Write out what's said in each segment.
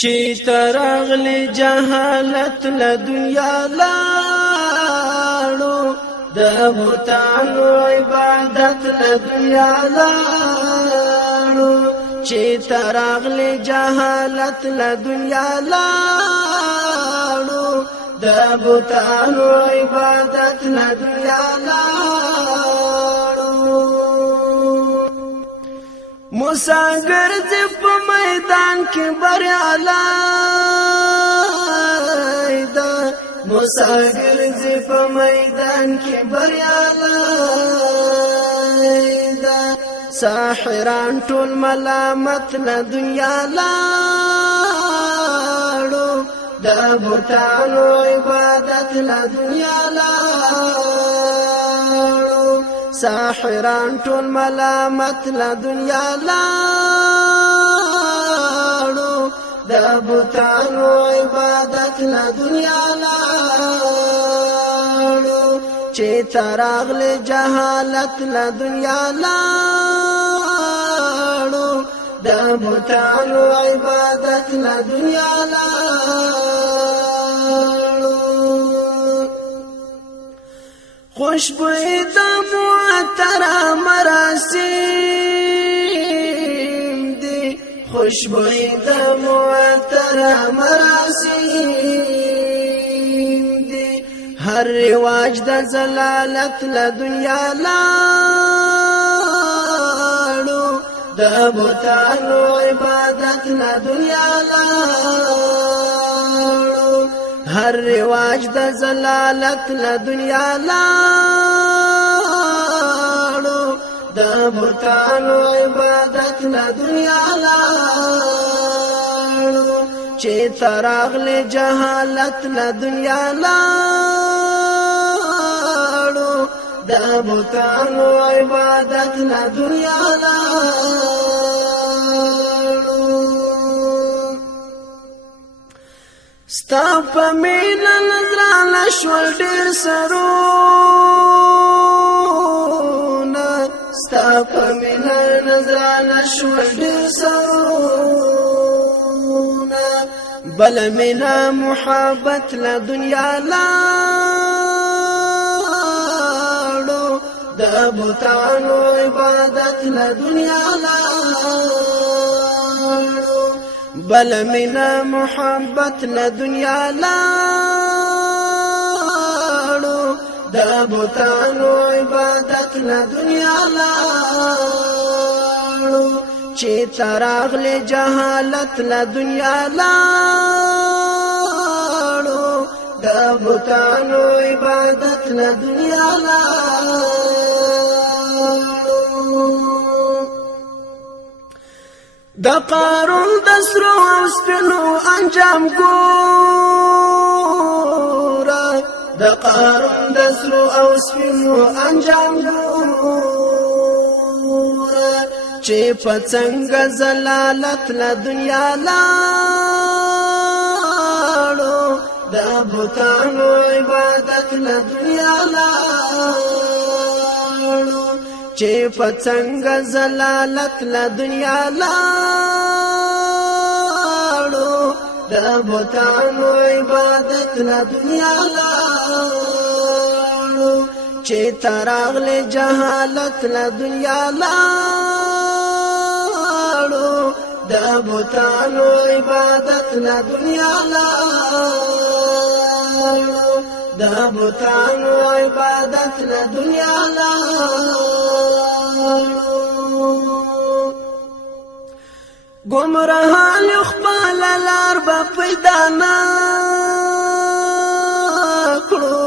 چی ترغلی جهالت لدنیا لاړو د بوتانو عبادت لدنیا لاړو چی ترغلی جهالت لدنیا لاړو د بوتانو عبادت لدنیا لاړو مساګر دې په میدان کې بریالی ده مساګر دې په میدان کې بریالی ده ساحران ټول ملامت له دنیا لاړو د بوتانو عبادت له دنیا لاړو ساحران ټول ملامت له دنیا لاړو د بوتانو عبادت له دنیا لاړو چې تراغله جهالت له دنیا لاړو د بوتانو عبادت له دنیا لاړو خوشبوئی د معطر مراسم دی خوشبوئی د معطر مراسم دی هر رواج د زلالت له دنیا لاړو د بوتانو عبادت له دنیا لاړو هر رواج د زلالت له دنیا لاړو د بوتانو عبادت له دنیا لاړو چې تراغله جهالت له دنیا لاړو د بوتانو عبادت له دنیا لاړو ستا په مینا نظرانه شول ډېر سرونه ستا په مینا نظرانه شول ډېر سرونه بل مینا محبت له دنیا لاړو د بوتانو عبادت له دنیا لاړو بل منا محبت له دنیا لاړو د بوتانو عبادت له دنیا لاړو چې تراغله جهالت له دنیا لاړو د بوتانو عبادت له دنیا لاړو د قارون د سرو او سپینو انجام ګوره د قارون د سرو او سپینو انجام ګوره چې په څنګه زلالت له دنیا لاړو د بوتانو عبادت له دنیا لاړو چې په څنګه زلالت له دنیا لاړو د بوتانو عبادت له دنیا لاړو چې تراغله جهالت له دنیا لاړو د بوتانو عبادت له دنیا لاړو د بوتانو عبادت له دنیا لاړو گمراهان خپل لار به پیدا نه کړو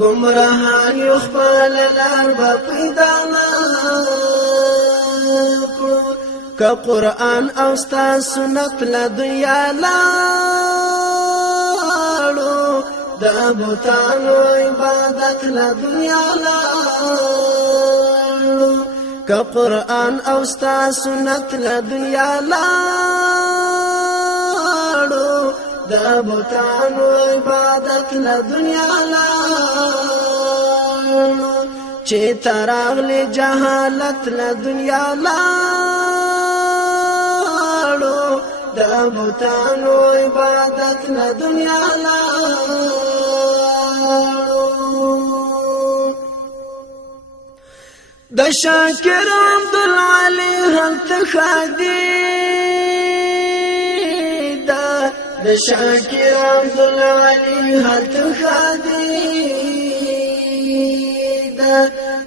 گمراهان خپل لار به پیدا نه کړو که قرآن او ستا سنت له دنیا لاړو د بوتانو عبادت له دنیا لاړو که قرآن او ستا سنت له دنیا لاړو د بوتانو عبادت له دنیا لاړو چې تراغله جهالت له دنیا لاړو د د بوتانو عبادت له دنیا لاړو د شاکر عبدالعلی هلته خادي د شاکر عبدالعلی هلته خادي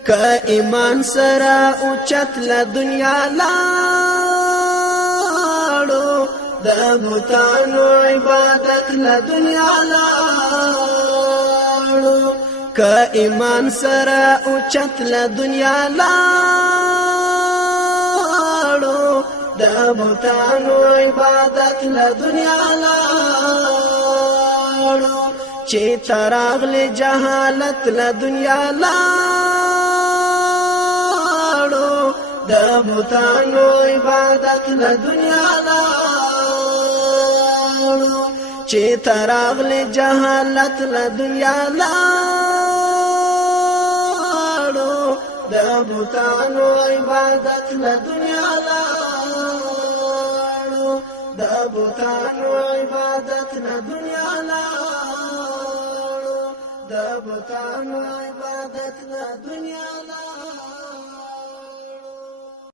که ایمان سره اوچت له دنیا لاړو د بوتانو عبادت له دنیا لاړو که ایمان سره اوچت له دنیا لاړو د بوتانو عبادت له دنیا لاړو چې تراغل جهالت له دنیا لاړو د بوتانو عبادت له دنیا لاړو چې تراغل جهالت له دنیا لاړو د بوتانو عبادت له دنیا لاړو د بوتانو عبادت له دنیا لاړو د بوتانو عبادت له دنیا لاړو